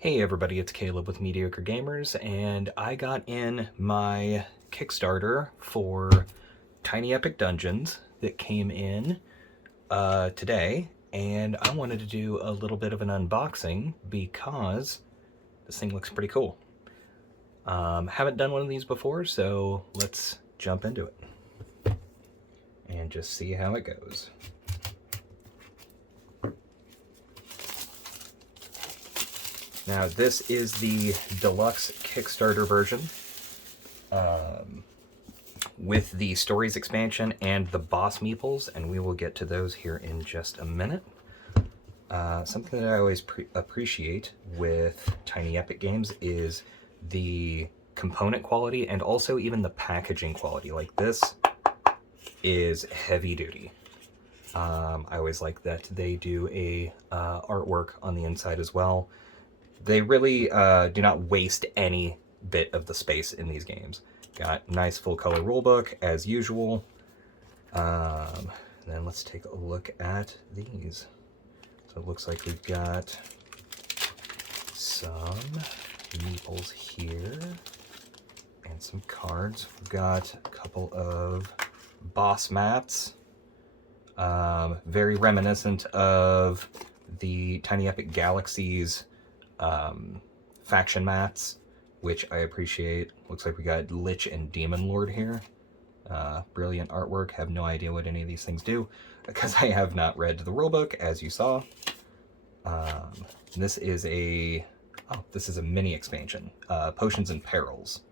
Hey everybody, it's Caleb with Mediocre Gamers, and I got in my Kickstarter for Tiny Epic Dungeons that came in today, and I wanted to do a little bit of an unboxing because this thing looks pretty cool. Haven't done one of these before, so let's jump into it and just see how it goes. Now, this is the Deluxe Kickstarter version with the Stories expansion and the Boss Meeples, and we will get to those here in just a minute. Something that I always appreciate with Tiny Epic games is the component quality and also even the packaging quality. Like, this is heavy duty. I always like that they do a artwork on the inside as well. They really do not waste any bit of the space in these games. Got nice full color rulebook as usual. Then let's take a look at these. So it looks like we've got some meeples here and some cards. We've got a couple of boss mats, very reminiscent of the Tiny Epic Galaxies faction mats, which I appreciate. Looks like we got Lich and Demon Lord here. Brilliant artwork. Have no idea what any of these things do because I have not read the rulebook, as you saw. This is a mini expansion, Potions and Perils.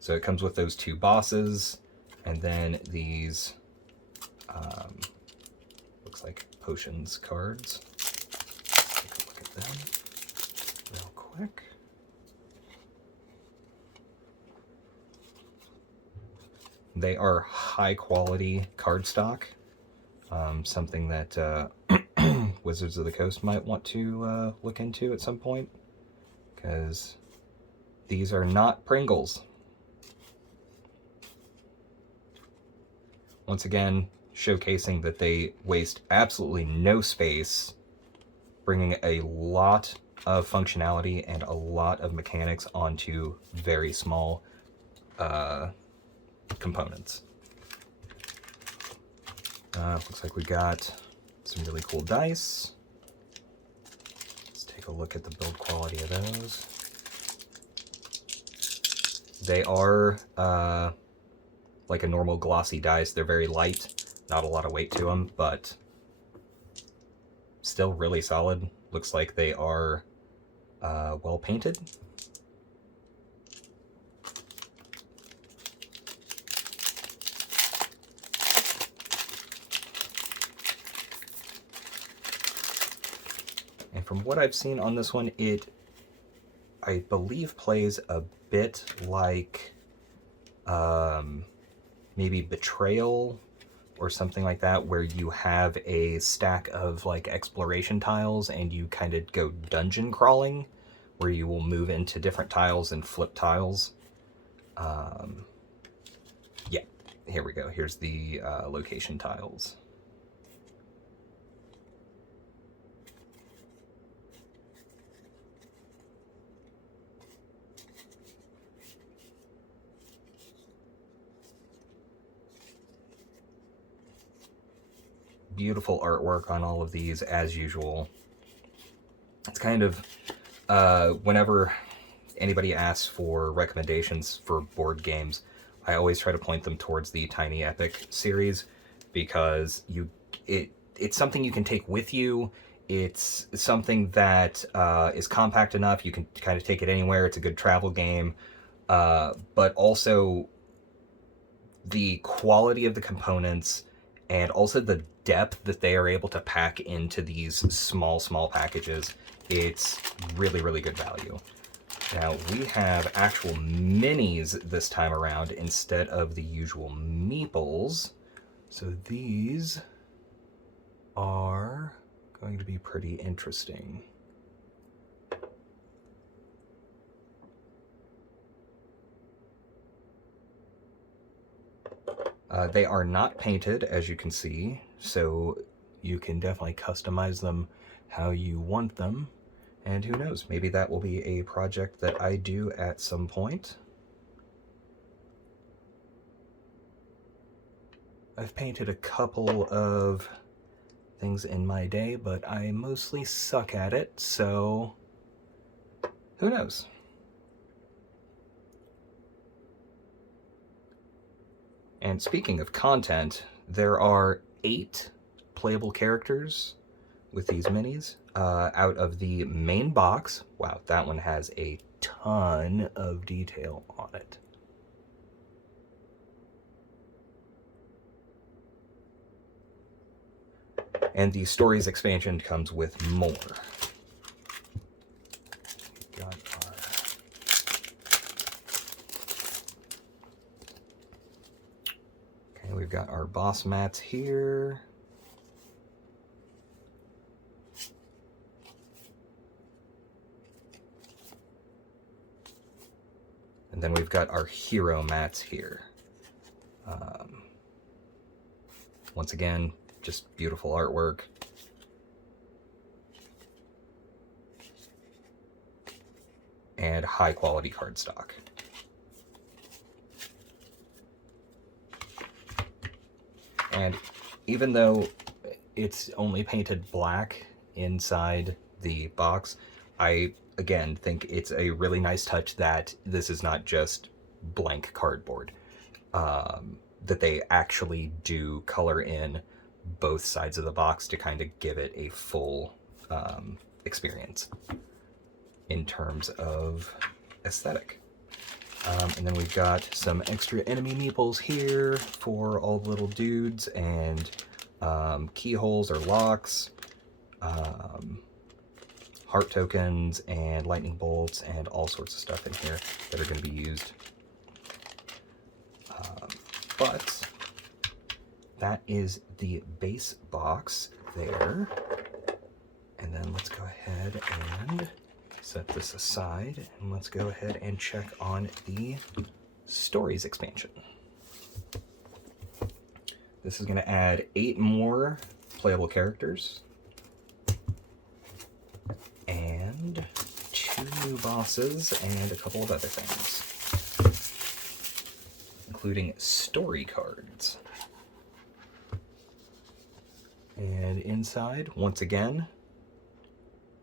So it comes with those two bosses, and then these looks like potions cards. Take a look at them real quick. They are high quality cardstock, something that Wizards of the Coast might want to look into at some point, because these are not Pringles. Once again, showcasing that they waste absolutely no space, bringing a lot of functionality and a lot of mechanics onto very small components. Looks like we got some really cool dice. Let's take a look at the build quality of those. They are like a normal glossy dice. They're very light, not a lot of weight to them, but still really solid. Looks like they are well painted. And from what I've seen on this one, it, I believe, plays a bit like maybe Betrayal or something like that, where you have a stack of like exploration tiles and you kind of go dungeon crawling, where you will move into different tiles and flip tiles. Yeah, here we go. Here's the location tiles. Beautiful artwork on all of these, as usual. It's kind of, whenever anybody asks for recommendations for board games, I always try to point them towards the Tiny Epic series, because it's something you can take with you. It's something that is compact enough, you can kind of take it anywhere. It's a good travel game, but also the quality of the components and also the depth that they are able to pack into these small packages. It's really, really good value. Now, we have actual minis this time around instead of the usual meeples. So these are going to be pretty interesting. They are not painted, as you can see, so you can definitely customize them how you want them. And who knows, maybe that will be a project that I do at some point. I've painted a couple of things in my day, but I mostly suck at it, so who knows? And speaking of content, there are 8 playable characters with these minis out of the main box. Wow, that one has a ton of detail on it. And the Stories expansion comes with more. We've got our boss mats here. And then we've got our hero mats here. Once again, just beautiful artwork. And high quality cardstock. And even though it's only painted black inside the box, I, again, think it's a really nice touch that this is not just blank cardboard. That they actually do color in both sides of the box to kind of give it a full experience in terms of aesthetic. And then we've got some extra enemy meeples here for all the little dudes, and keyholes or locks, heart tokens, and lightning bolts, and all sorts of stuff in here that are going to be used. But that is the base box there. And then let's go ahead and set this aside, and let's go ahead and check on the Stories expansion. This is going to add 8 more playable characters and 2 new bosses and a couple of other things, including story cards. And inside, once again,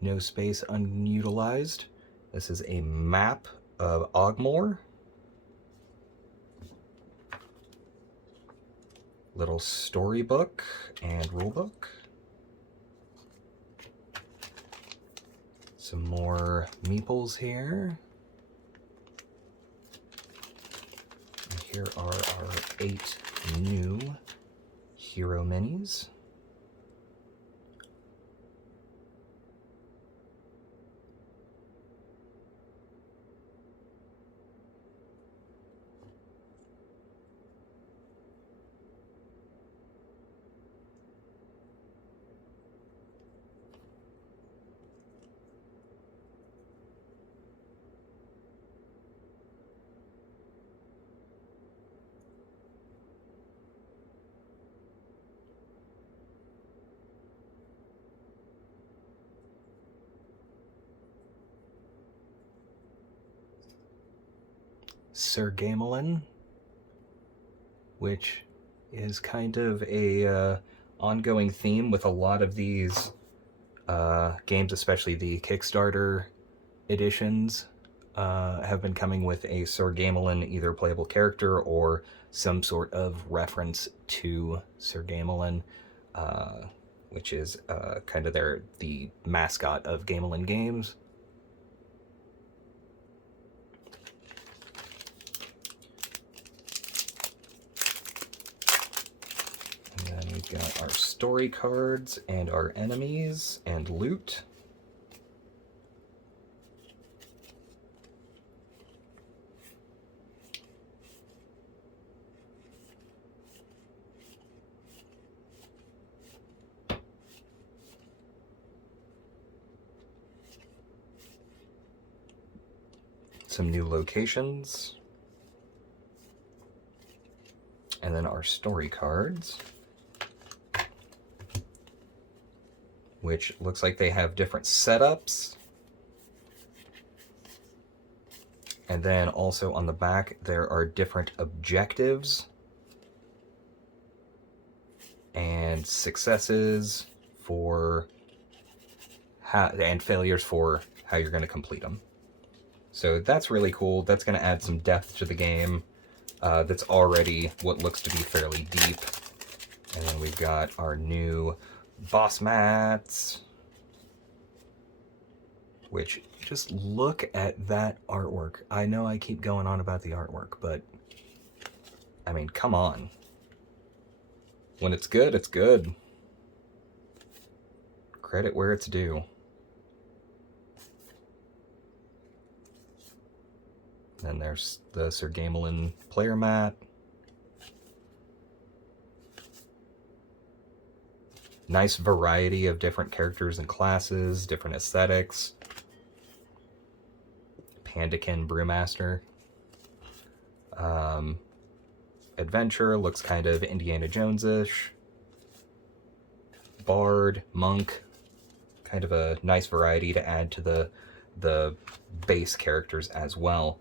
no space unutilized. This is a map of Ogmore. Little storybook and rulebook. Some more meeples here. And here are our 8 new hero minis. Sir Gamelyn, which is kind of a ongoing theme with a lot of these games, especially the Kickstarter editions, have been coming with a Sir Gamelyn either playable character or some sort of reference to Sir Gamelyn, which is kind of the mascot of Gamelyn Games. We've got our story cards and our enemies and loot. Some new locations. And then our story cards, which looks like they have different setups And then also on the back, there are different objectives and successes for how, and failures for how you're going to complete them. So that's really cool. That's going to add some depth to the game that's already what looks to be fairly deep. And then we've got our new boss mats, which, just look at that artwork. I know I keep going on about the artwork, but I mean, come on. When it's good, it's good. Credit where it's due. Then there's the Sir Gamelyn player mat. Nice variety of different characters and classes, different aesthetics. Pandakin Brewmaster. Adventure looks kind of Indiana Jones-ish. Bard, Monk. Kind of a nice variety to add to the base characters as well.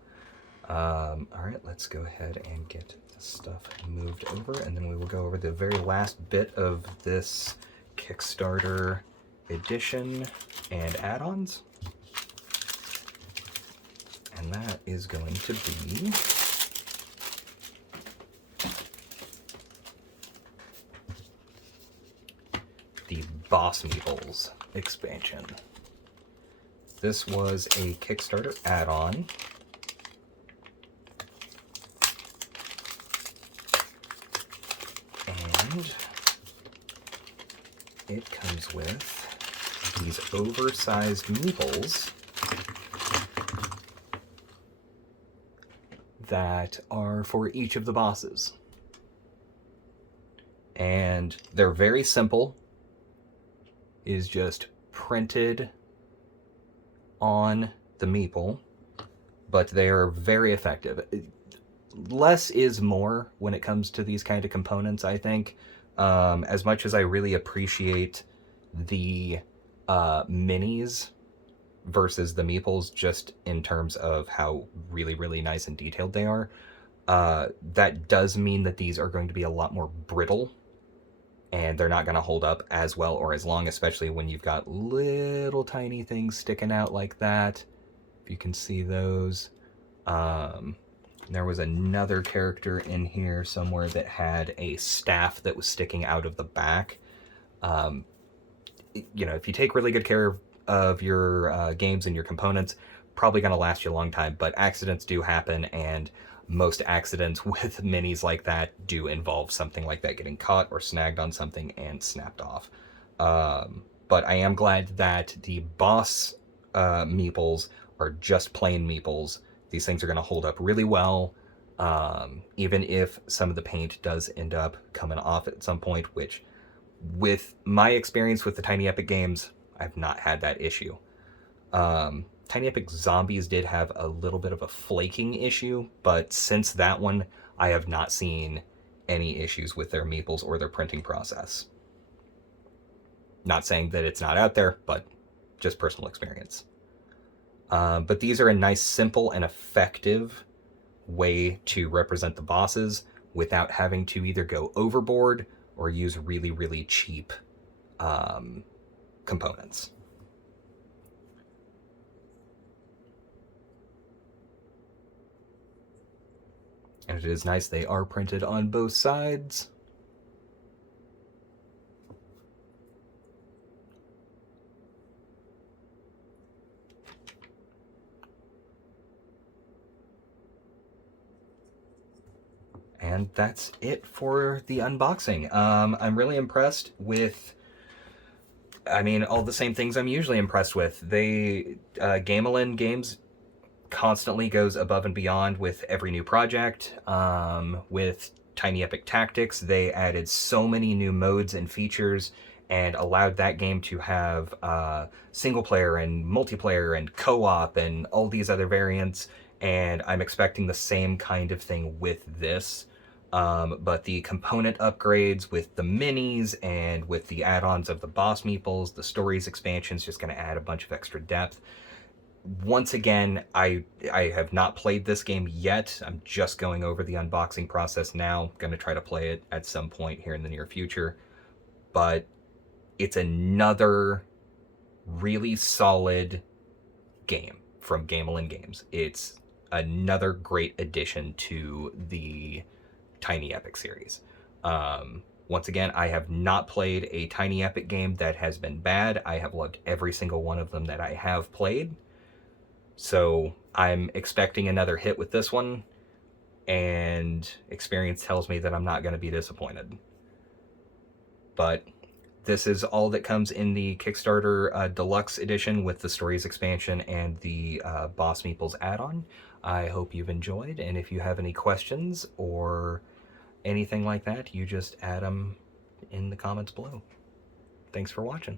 Alright, let's go ahead and get this stuff moved over, and then we will go over the very last bit of this Kickstarter edition and add-ons. And that is going to be the Boss Meeples expansion. This was a Kickstarter add-on. And it comes with these oversized meeples that are for each of the bosses. And they're very simple. It is just printed on the meeple, but they are very effective. Less is more when it comes to these kind of components, I think. As much as I really appreciate the minis versus the meeples, just in terms of how really, really nice and detailed they are, that does mean that these are going to be a lot more brittle, and they're not going to hold up as well or as long, especially when you've got little tiny things sticking out like that. If you can see those. There was another character in here somewhere that had a staff that was sticking out of the back. You know, if you take really good care of your games and your components, probably going to last you a long time, but accidents do happen, and most accidents with minis like that do involve something like that getting caught or snagged on something and snapped off. But I am glad that the boss meeples are just plain meeples. These things are going to hold up really well, even if some of the paint does end up coming off at some point, which, with my experience with the Tiny Epic games, I've not had that issue. Tiny Epic Zombies did have a little bit of a flaking issue, but since that one, I have not seen any issues with their meeples or their printing process. Not saying that it's not out there, but just personal experience. But these are a nice, simple, and effective way to represent the bosses without having to either go overboard or use really, really cheap components. And it is nice they are printed on both sides. And that's it for the unboxing. I'm really impressed with, I mean, all the same things I'm usually impressed with. Gamelyn Games constantly goes above and beyond with every new project. With Tiny Epic Tactics, they added so many new modes and features and allowed that game to have single player and multiplayer and co-op and all these other variants. And I'm expecting the same kind of thing with this. But the component upgrades with the minis and with the add-ons of the Boss Meeples, the Stories expansion is just going to add a bunch of extra depth. once again, I have not played this game yet. I'm just going over the unboxing process now. Going to try to play it at some point here in the near future. But it's another really solid game from Gamelyn Games. It's another great addition to the Tiny Epic series. Once again, I have not played a Tiny Epic game that has been bad. I have loved every single one of them that I have played. So I'm expecting another hit with this one, and experience tells me that I'm not going to be disappointed. But this is all that comes in the Kickstarter Deluxe edition with the Stories expansion and the Boss Meeples add-on. I hope you've enjoyed, and if you have any questions or anything like that, you just add them in the comments below. Thanks for watching.